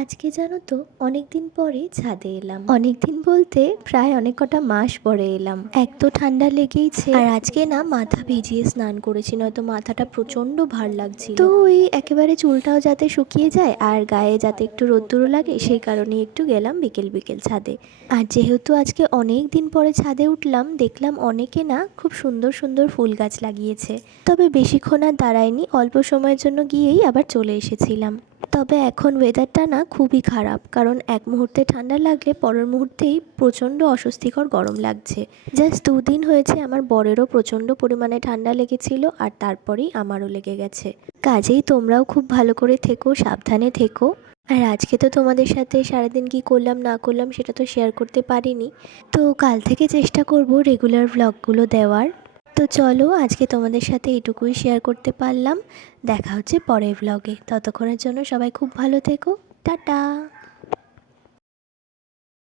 আজকে জানো তো অনেকদিন পরে ছাদে এলাম। অনেকদিন বলতে প্রায় অনেক কটা মাস পরে এলাম। এক তো ঠান্ডা লেগেইছে, আর আজকে না মাথা ভিজিয়ে স্নান করেছি, নয়তো মাথাটা প্রচন্ড ভার লাগছিল। তো ওই একেবারে চুলটাও যাতে শুকিয়ে যায় আর গায়ে যাতে একটু রোদ্দুরও লাগে, সেই কারণে একটু গেলাম বিকেল বিকেল ছাদে। আর যেহেতু আজকে অনেক দিন পরে ছাদে উঠলাম, দেখলাম অনেকে না খুব সুন্দর সুন্দর ফুল গাছ লাগিয়েছে। তবে বেশিক্ষণ আর দাঁড়ায়নি, অল্প সময়ের জন্য গিয়েই আবার চলে এসেছিলাম। তবে এখন ওয়েদারটা না খুবই খারাপ, কারণ এক মুহূর্তে ঠান্ডা লাগলে পরের মুহূর্তেই প্রচণ্ড অস্বস্তিকর গরম লাগছে। জাস্ট 2 দিন হয়েছে আমার বরেরও প্রচণ্ড পরিমাণে ঠান্ডা লেগেছিল, আর তারপরেই আমারও লেগে গেছে। কাজেই তোমরাও খুব ভালো করে থেকো, সাবধানে থেকো। আর আজকে তো তোমাদের সাথে সারাদিন কি করলাম না করলাম সেটা তো শেয়ার করতে পারিনি, তো কাল থেকে চেষ্টা করব রেগুলার ভ্লগগুলো দেওয়ার। তো চলো, আজকে তোমাদের সাথে এটুকুই শেয়ার করতে পারলাম। দেখা হচ্ছে পরের ভ্লগে। ততক্ষণের জন্য সবাই খুব ভালো থেকো। টাটা।